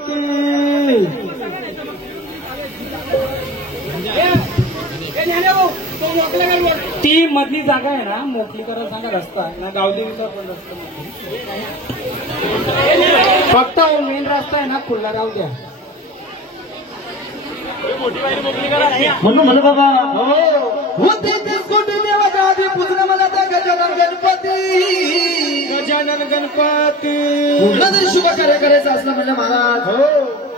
गणपती ती मधली जागा आहे ना मोकळी करायला सांगा रस्ता आहे ना गावदेवीचा पण रस्ता फक्त मेन रस्ता आहे ना खुल्ला राहू द्या म्हणून बाबा होते ते कोटी देवाच्या आधी पूजन मला त्या गजानन गणपती पूर्ण शुभ कार्य करायचं असलं म्हणलं महाराज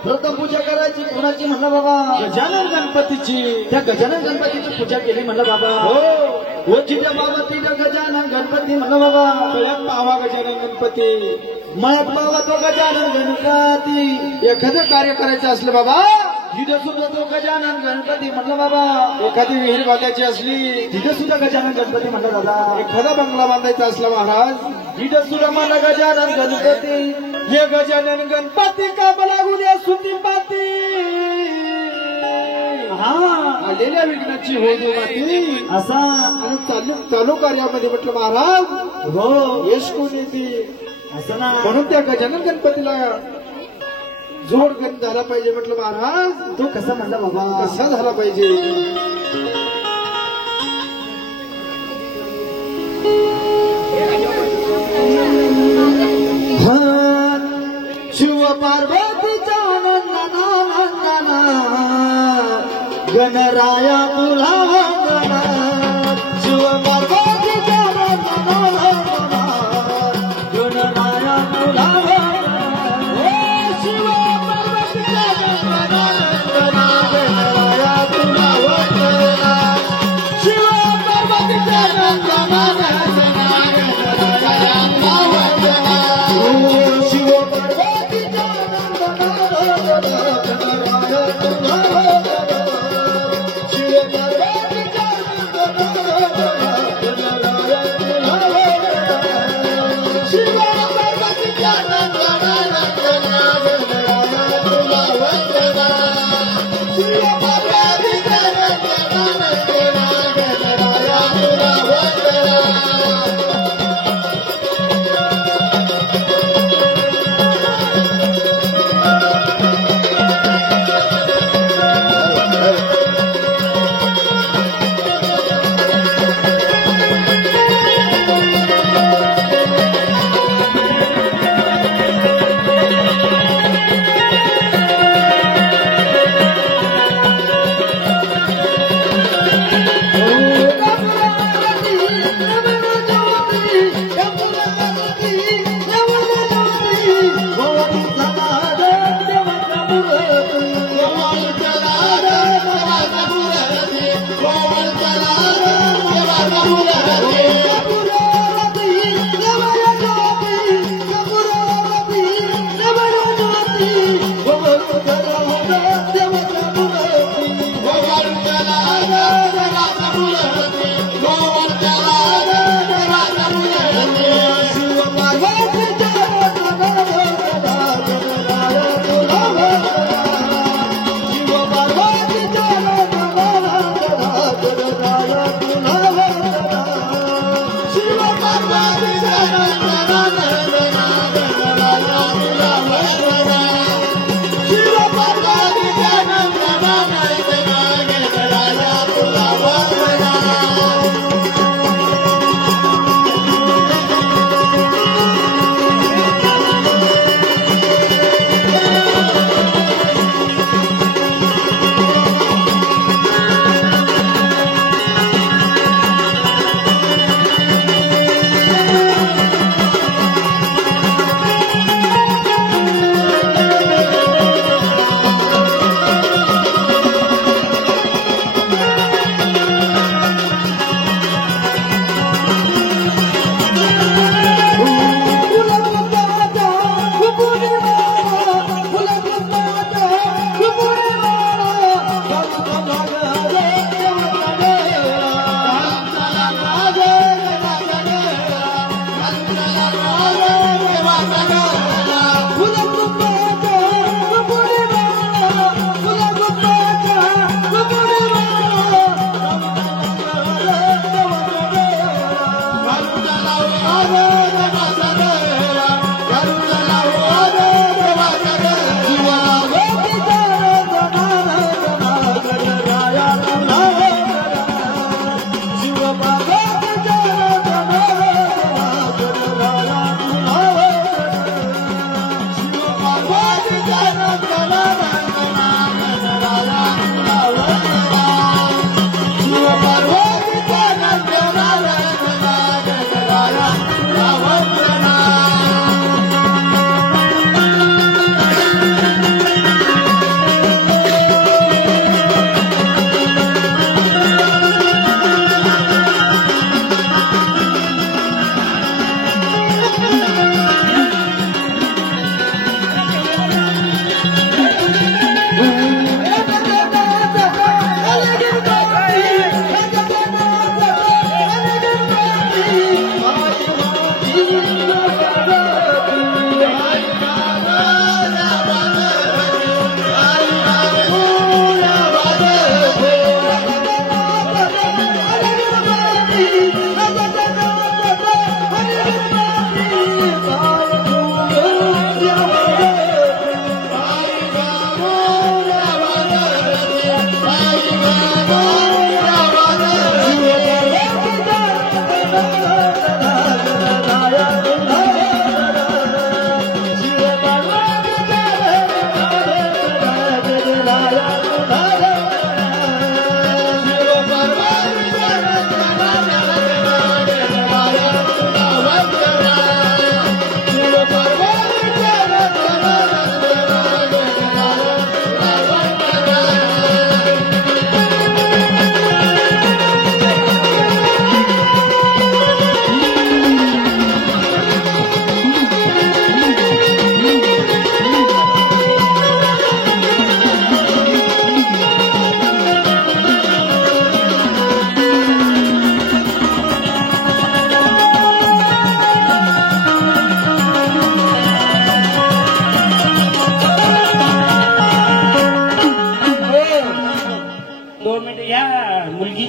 प्रथम पूजा करायची कोणाची म्हणलं बाबा गजानन गणपतीची त्या गजानन गणपतीची पूजा केली म्हणलं बाबा हो जिथे बाबा तिथं गजानन गणपती म्हणलं बाबा मळ्यात पावा गजानन गणपती मळ्यात पावा तो गजानन गणपती एखादं कार्य करायचं असलं बाबा तिथे सुद्धा तो गजानन गणपती म्हटलं बाबा एखादी विहीर बांधायची असली तिथे सुद्धा गजानन गणपती म्हटलं दादा एखादा बंगला बांधायचा असला महाराज तिथे सुद्धा मला गजानन गणपती हे गजानन गणपती का लागू द्या सुती पाती आलेल्या विघ्नाची हो दो माती असा आणि चालू कार्यामध्ये म्हटलं महाराज हो यश कोण येते असं ना म्हणून त्या गजानन गणपतीला जोड झाला पाहिजे म्हटलं महाराज तो कसा म्हणला बाबा कसा झाला पाहिजे शिव पार्वतीचा नंदना गणराया तुला वंदना शिव पार्वतीचा नंदना गणराया तुला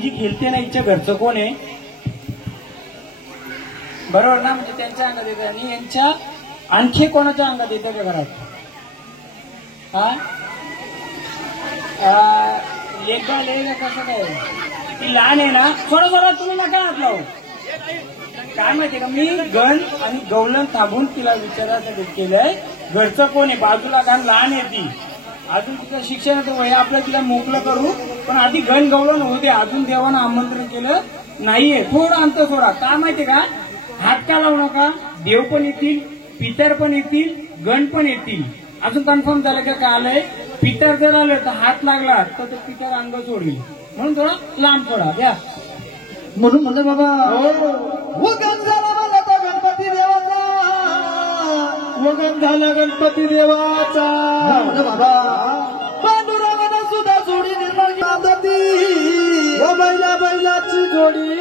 जी खेळते ना हिच्या घरचं कोण आहे? बरोबर ना? म्हणजे त्यांच्या अंगात येतं आणि यांच्या आणखी कोणाच्या अंगात येतं का घरात? हा लेखा कसं काय? ती लहान आहे ना, थोडं थोडं तुम्ही नका हात लावू. काय माहितीये का, मी गण आणि गवलन थांबून तिला विचारायचं केलंय घरचं कोण आहे. बाजूला कारण लहान आहे ती, अजून तिचं शिक्षणाचं वय आपलं तिला मोकळं करू, पण आधी गण गवलन होऊ दे. अजून देवानं आमंत्रण केलं नाहीये, थोडं अंतर सोडा. काय माहितीये का, हात का लावू नका. देव पण येतील, पितर पण येतील, गण पण येतील. अजून कन्फर्म झालं का काय आलंय? पितर जर आलं तर हात लागला तर ते पितर अंग सोडली, म्हणून थोडा लांब सोडा द्या. म्हणून म्हणलं बाबा वगन झाला मला तो गणपती देवाचा, वगन झाला गणपती देवाचा. म्हणलं बाबा पांडुरंगानं सुद्धा जोडी निर्माण नांदती, बैला बैलाची जोडी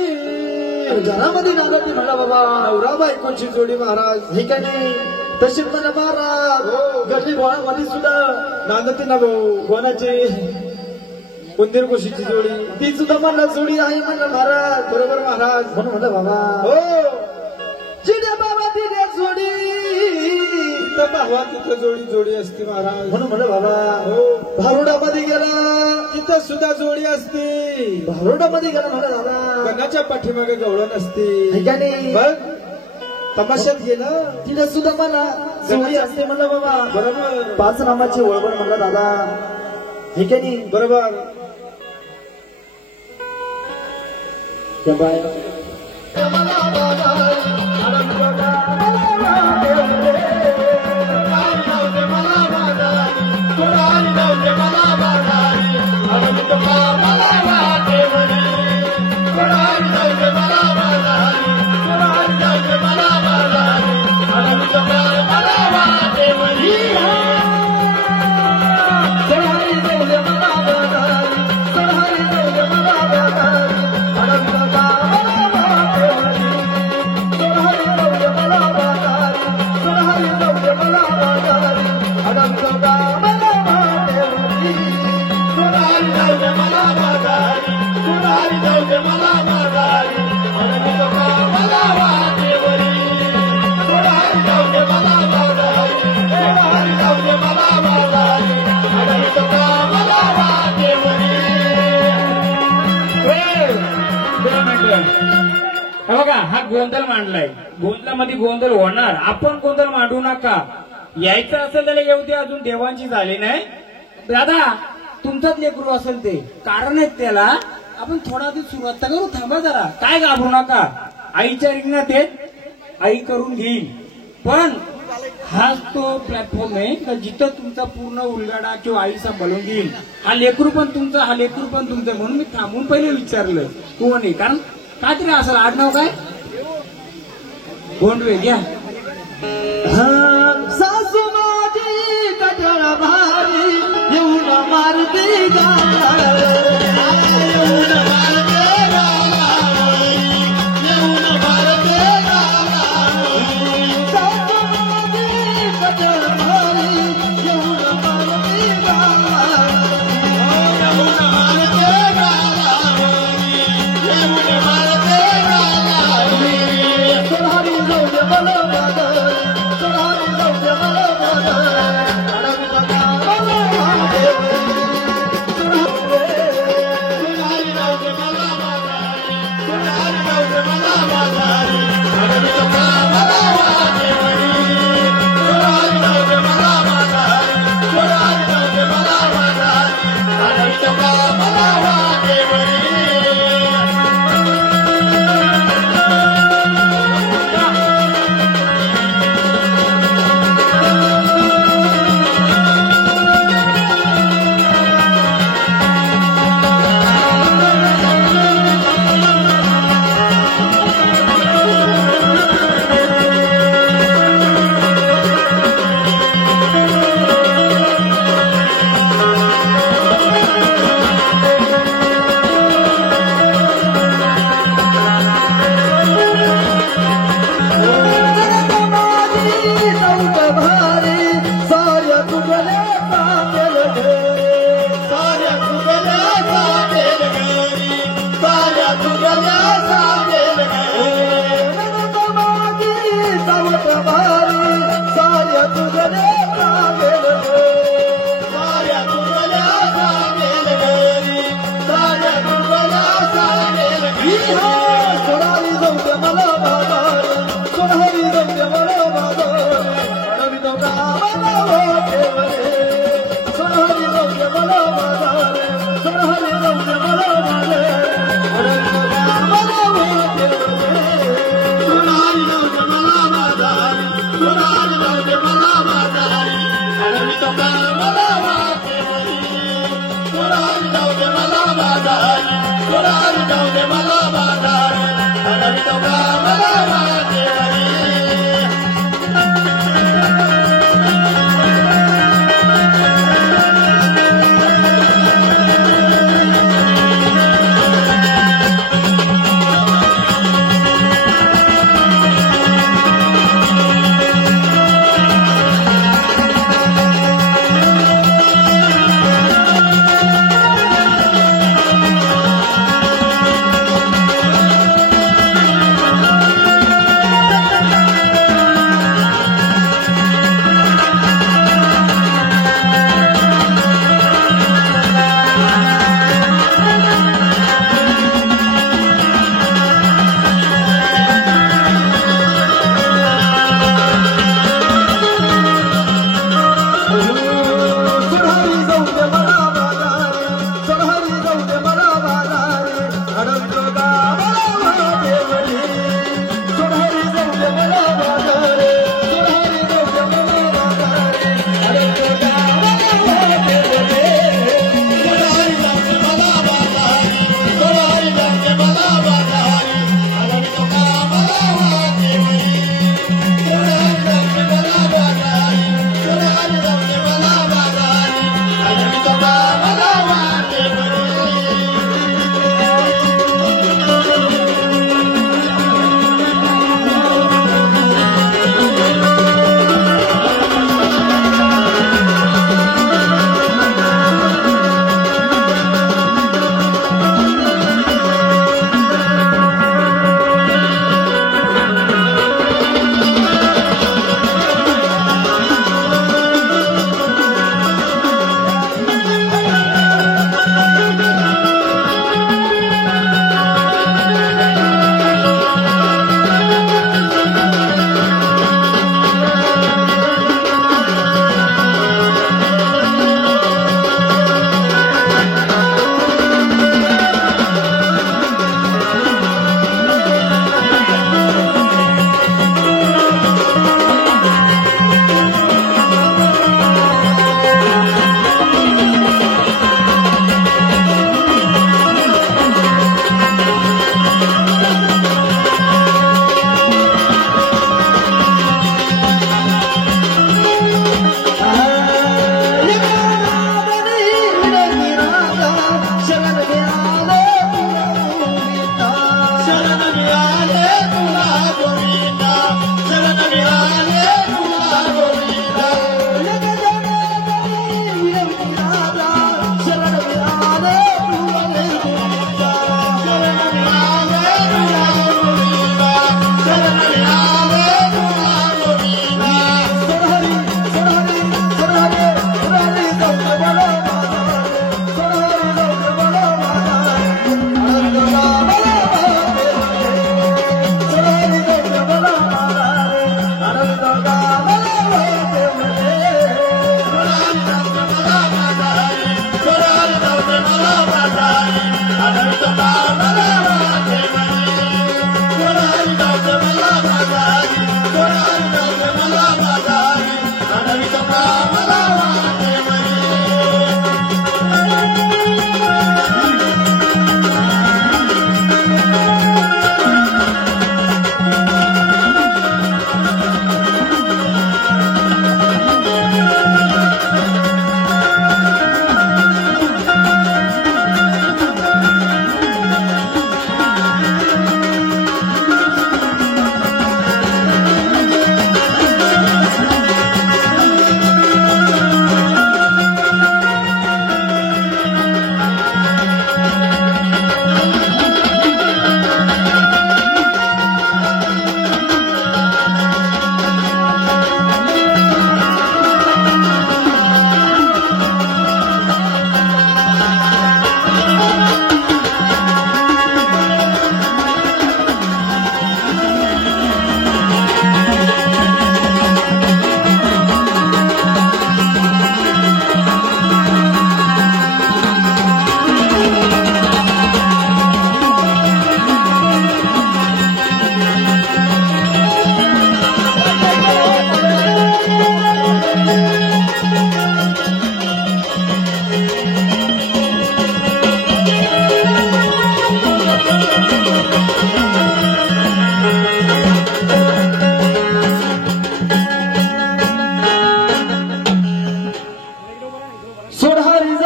घरामध्ये नांदती. म्हणलं बाबा नवरा बायकोची जोडी महाराज हे का नाही? तशीच म्हणा महाराज गल्ली गोळामध्ये सुद्धा नांदती ना भाऊ. कोणाची? उंदीर कोशीची जोडी, ती सुद्धा मला जोडी आहे म्हणलं महाराज. बरोबर महाराज. म्हणून म्हणलं बाबा हो चिड्या बाबा तिने जोडी, तर भावा तिथं जोडी जोडी असते महाराज. म्हणून म्हणलं बाबा हो भारुडामध्ये गेला तिथं सुद्धा जोडी असते. भारुडामध्ये गेला म्हणलं बाबा गणाच्या पाठीमागे गवळण असते का नाही? बघ तमाशात गेलं तिथं सुद्धा मला जोडी असते म्हणलं बाबा. बरोबर. 5 नामाची ओळख म्हणलं दादा हे का नाही? बरोबर. बघा हा गोंधळ मांडलाय, गोंधळामध्ये गोंधळ होणार. आपण गोंधळ मांडू नका. यायचं असेल त्याला येऊ दे, अजून देवांची झाली नाही. दादा तुमचाच लेकरू असेल ते, कारण आहेत त्याला. आपण थोडा दिवस सुरुवात करू, थांबा जरा, काय घाबरू नका. आईच्या रिंगणात येत आई करून घेईल, पण हाच तो प्लॅटफॉर्म आहे का जिथं तुमचा पूर्ण उलगाडा किंवा आई सांभाळून घेईल. हा लेकरू पण तुमचा, हा लेकरू पण तुमचं. म्हणून मी थांबून पहिले विचारलं कोण आहे, कारण काय तरी असेल. आडनाव काय? गोंडवे घ्या. सासू माझी कटळा भारी येऊन मारते गाला. सोनारी जाऊ दे मला बाजार सोनारी जाऊ दे मला बाजार अडवितो कामाला ठेवले सोनारी जाऊ दे मला बाजार सोनारी जाऊ दे मला बाजार अडवितो कामाला ठेवले सोनारी जाऊ दे मला बाजार सोनारी जाऊ दे मला बाजार अडवितो कामाला ठेवले सोनारी जाऊ दे मला बाजार सोनारी जाऊ दे मला बाजार अडवितो कामाला ठेवले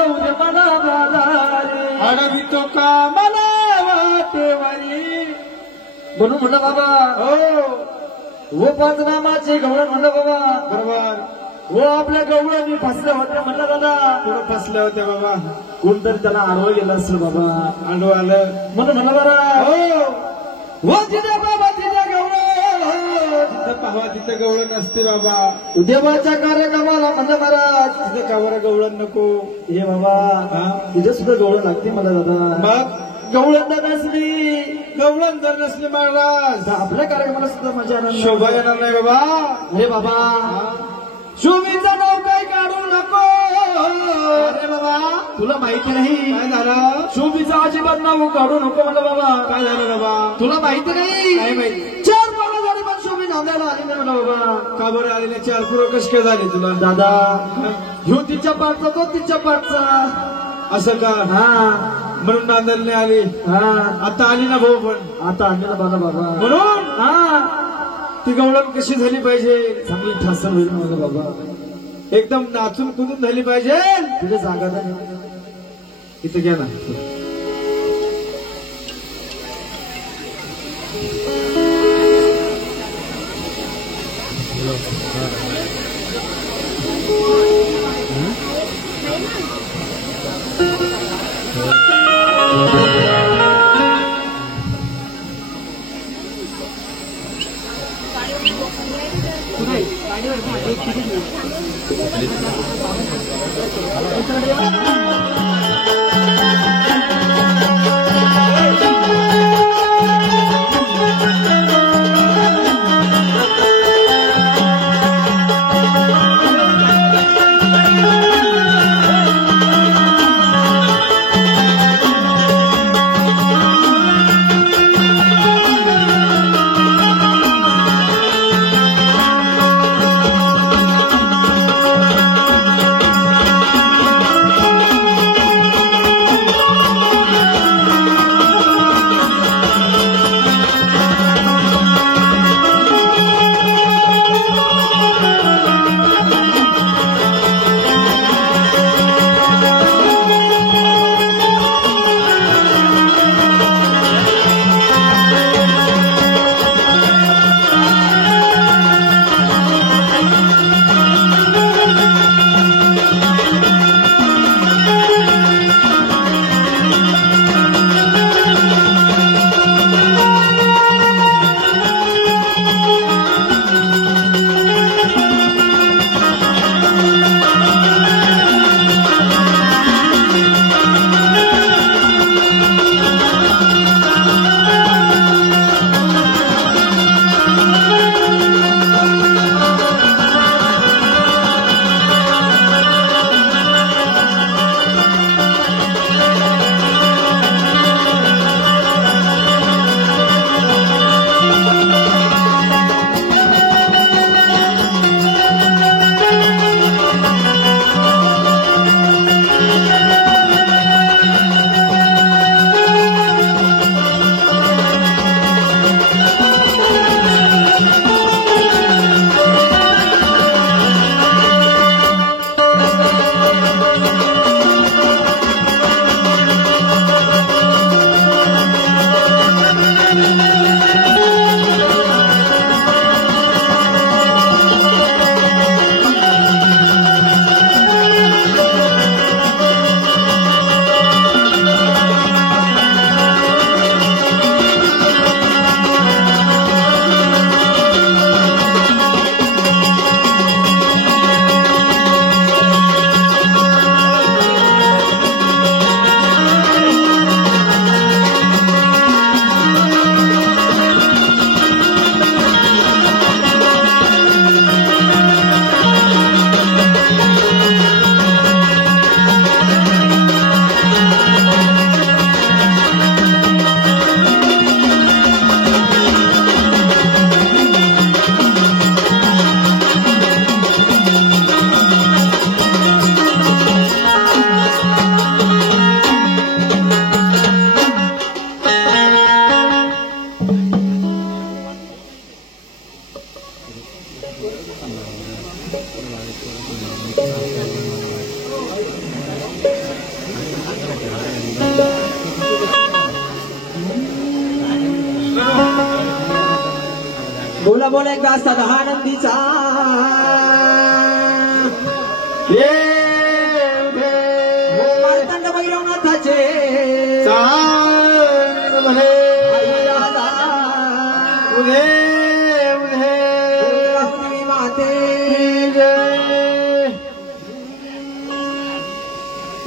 उद्या मला बाजारे अडवितो का मला वाटेवारी म्हणून म्हणलं बाबा हो व पाच नामाचे गवळण म्हणलं बाबा बरोबर व आपल्या गवळणी फसले होते म्हणलं दादा कुठं फसले होते बाबा कोणतरी त्याला आडवं गेलं असेल बाबा आंडू आलं म्हणून म्हणलं बरं हो व तिथे बाबा तिथे गवळण तिथं पाहावा तिथं गवळण नसते बाबा देवाच्या कार्यक्रमाला म्हणलं महाराज तिथं का बरं गवळण नको हे बाबा तिथे सुद्धा गवळण लागते मला दादा मग गवळण नसली गवळण जर नसले महाराज तर आपल्या कार्यक्रमाला सुद्धा मजा येणार नाही. शोभा येणार नाही बाबा अरे बाबा शोभीचं नाव काय काढू नको अरे बाबा तुला माहिती नाही काय झालं शोभीचं अजिबात नाव काढू नको मला बाबा काय झालं बाबा तुला माहिती काय नाही माहिती 4 पावलं झाली पण शोभी नांदायला आली नाही मला बाबा का बरं आले नाही 4 पूर्व कश काय झाले तुला दादा ह्यो तिच्या पाठचा तो तिच्या पाठचा असं का हा म्हणून नांदायला नाही आली हा आता आली ना भाऊ पण आता आणलेला बाबा बाबा म्हणून हा ती गवळण कशी झाली पाहिजे चांगली ठासन होईल माझा बाबा एकदम नाचून कुदून झाली पाहिजे तुझ्या जागा नाही इथं घ्या ना बोला बोला एकदा असतात आनंदीचा मार्तंड भैरवनाथाचे माते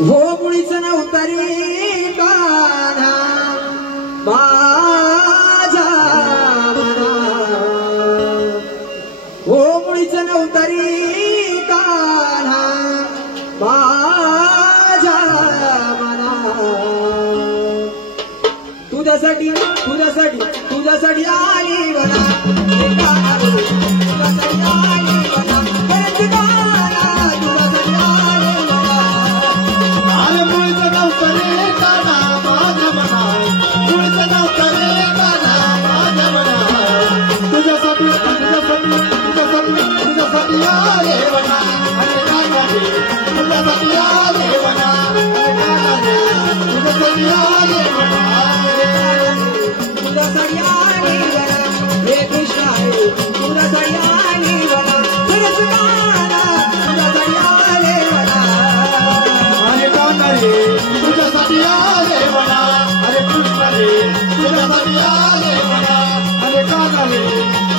हो मुळीच नव्हतरी काना माझा मना हो मुळीच नव्हतरी काना माझा मना तुझ्यासाठी तुझ्यासाठी तुझ्यासाठी आली गणा तुझ्यासाठी आली गणा तुझ्यासाठी आली गणा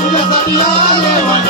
तुझ्यासाठी आले बना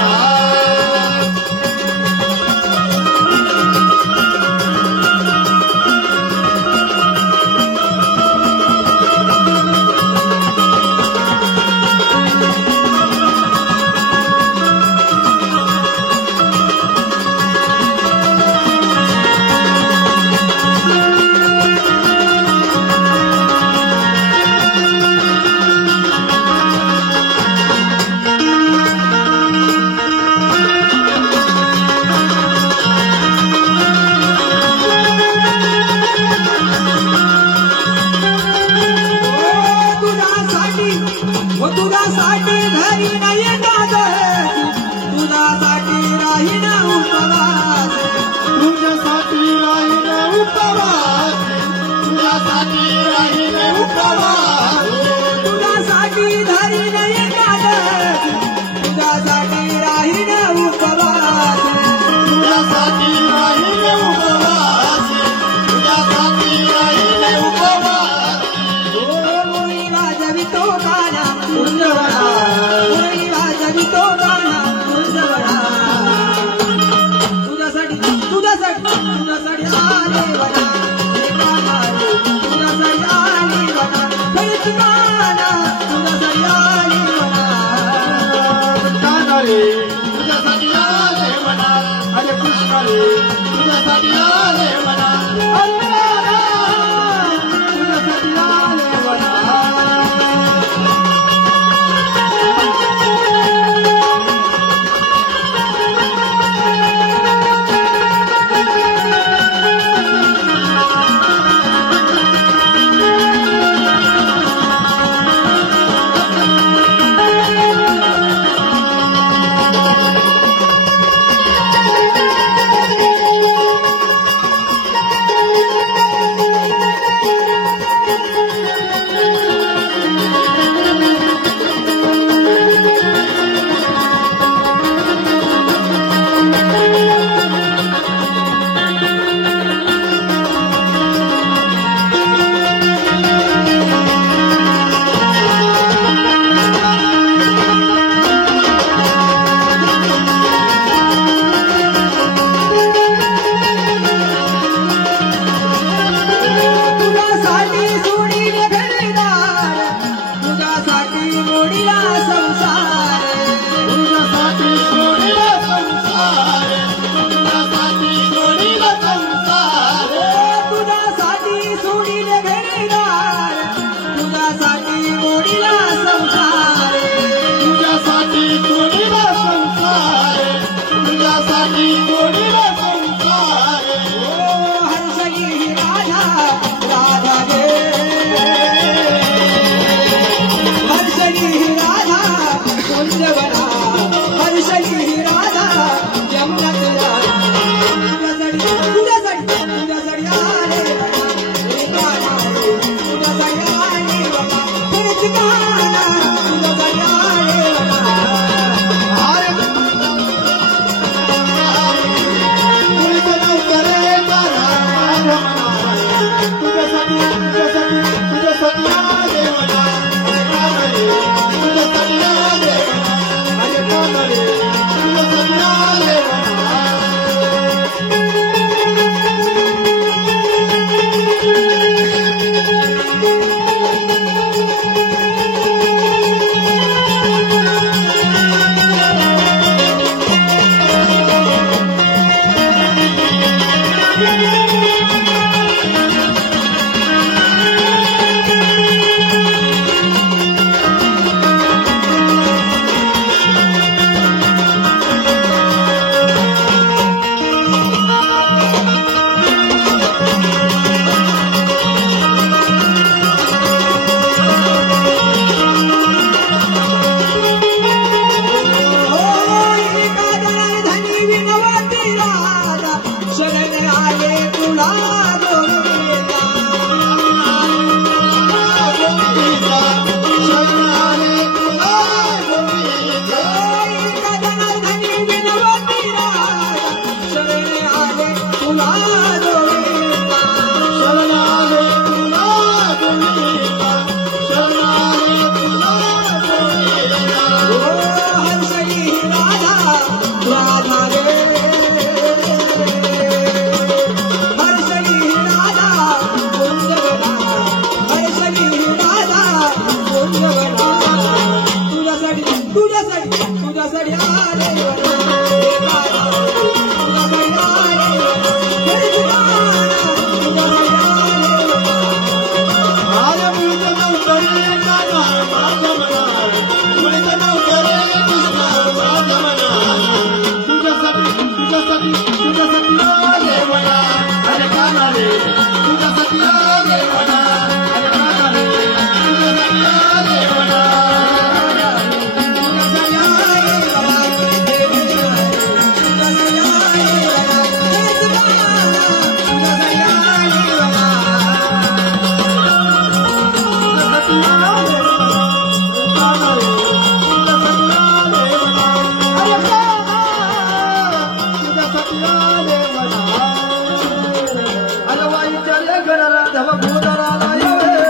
रामाचार्य गणराधव भूतलाला यावे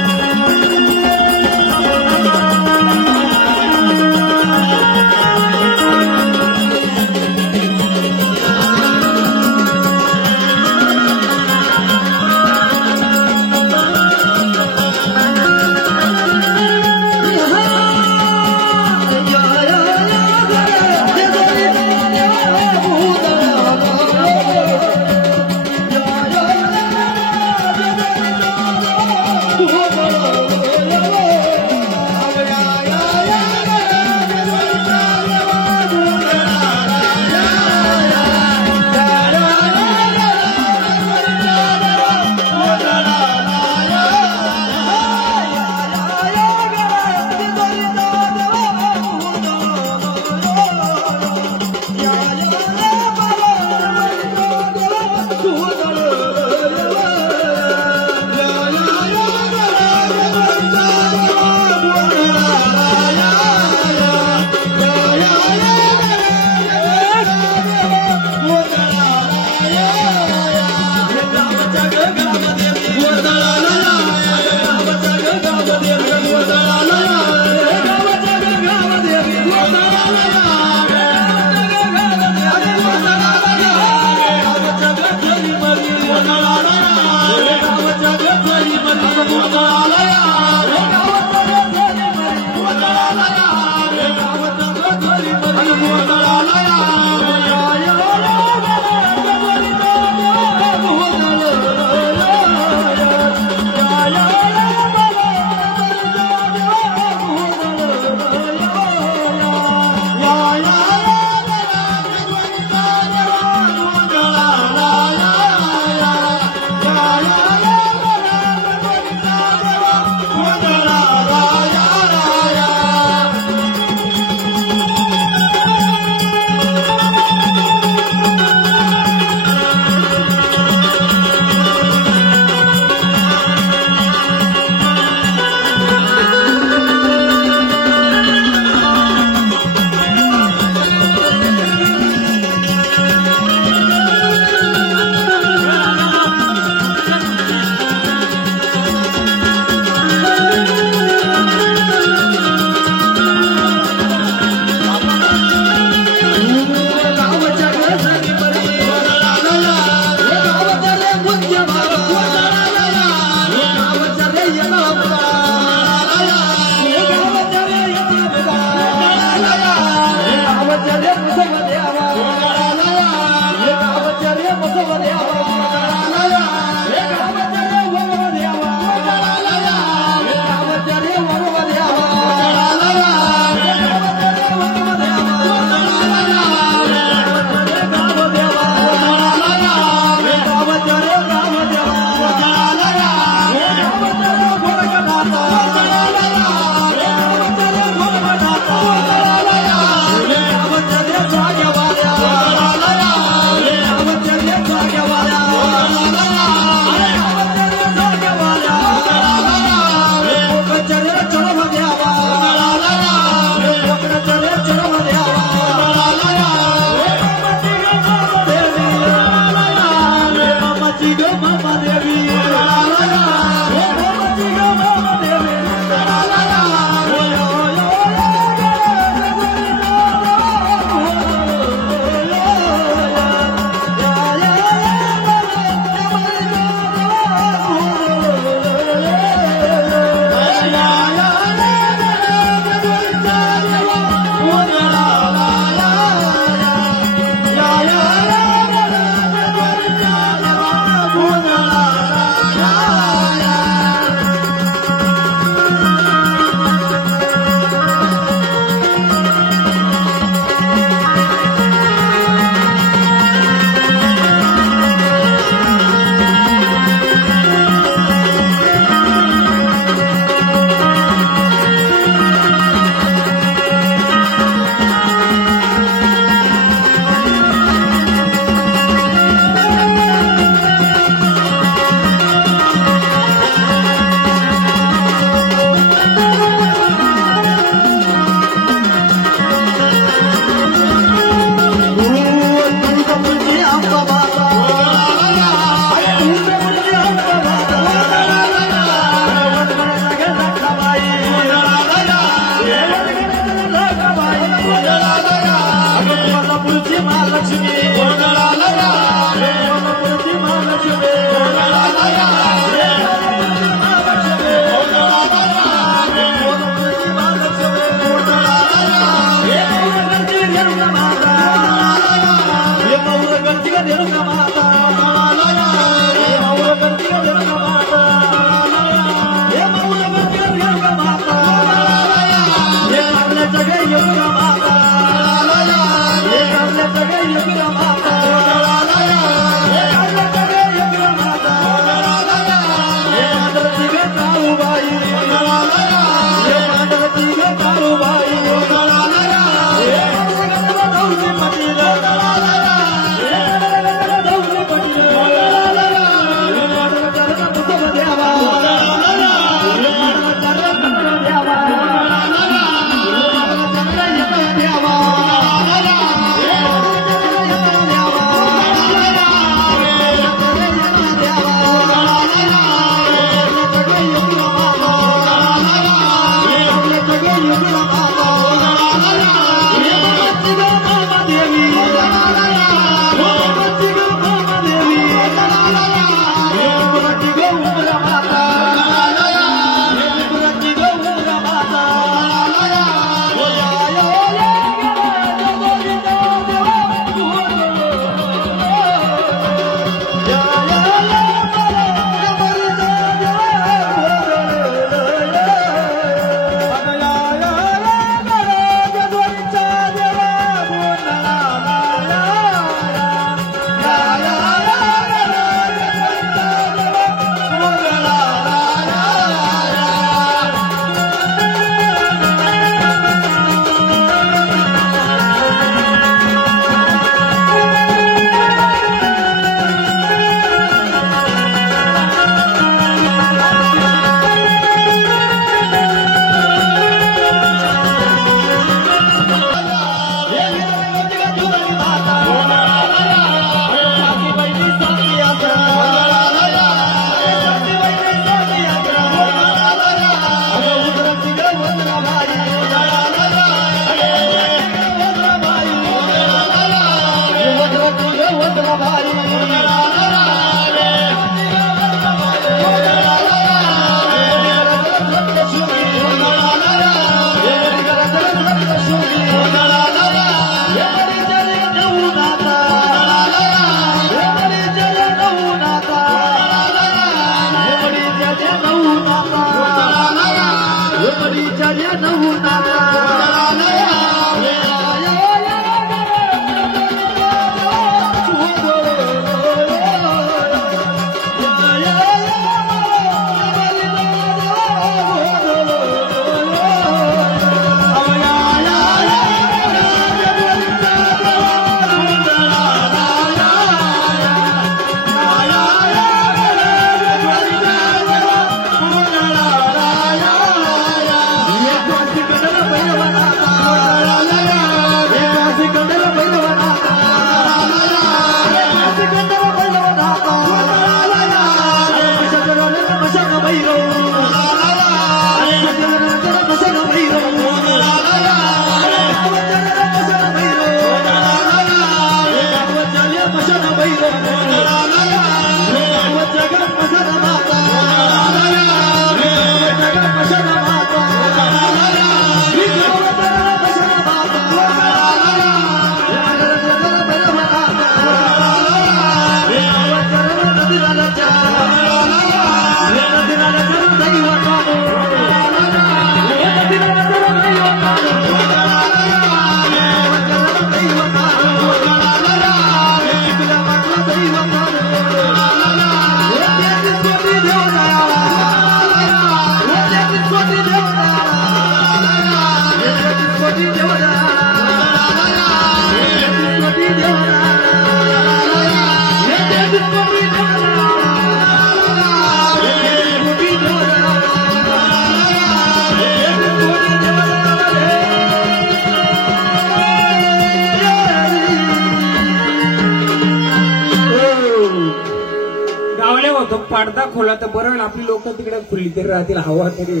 पडदा खोला तर बरं, आपली लोक तिकडे खुलली तरी राहतील, हवा तरी.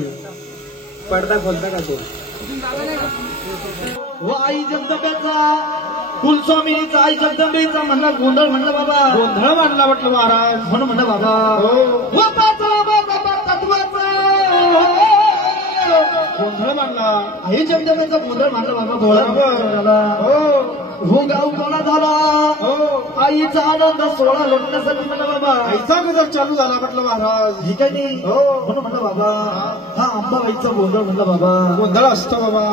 पडदा खोलता का तो? आई जगदंबेचा कुलस्वामिनीचा आई जगदंबेचा म्हणला गोंधळ म्हणलं बाबा. गोंधळ मांडला म्हटलं महाराज. म्हणून म्हणलं बाबा गोंधळ मांडला. आई जगदंबेचा गोंधळ मांडला बाबा. भोळा झाला हो, गाव कोणा झाला हो, आईचा आनंद सोहळा लुटण्यासाठी म्हणलं बाबा. आईचा गजर चालू झाला म्हटलं महाराज. ठीक आहे नाही हो, म्हणून म्हणलं बाबा हा अंबाबाईचा गोंधळ म्हणलं बाबा. गोंधळ असतो बाबा.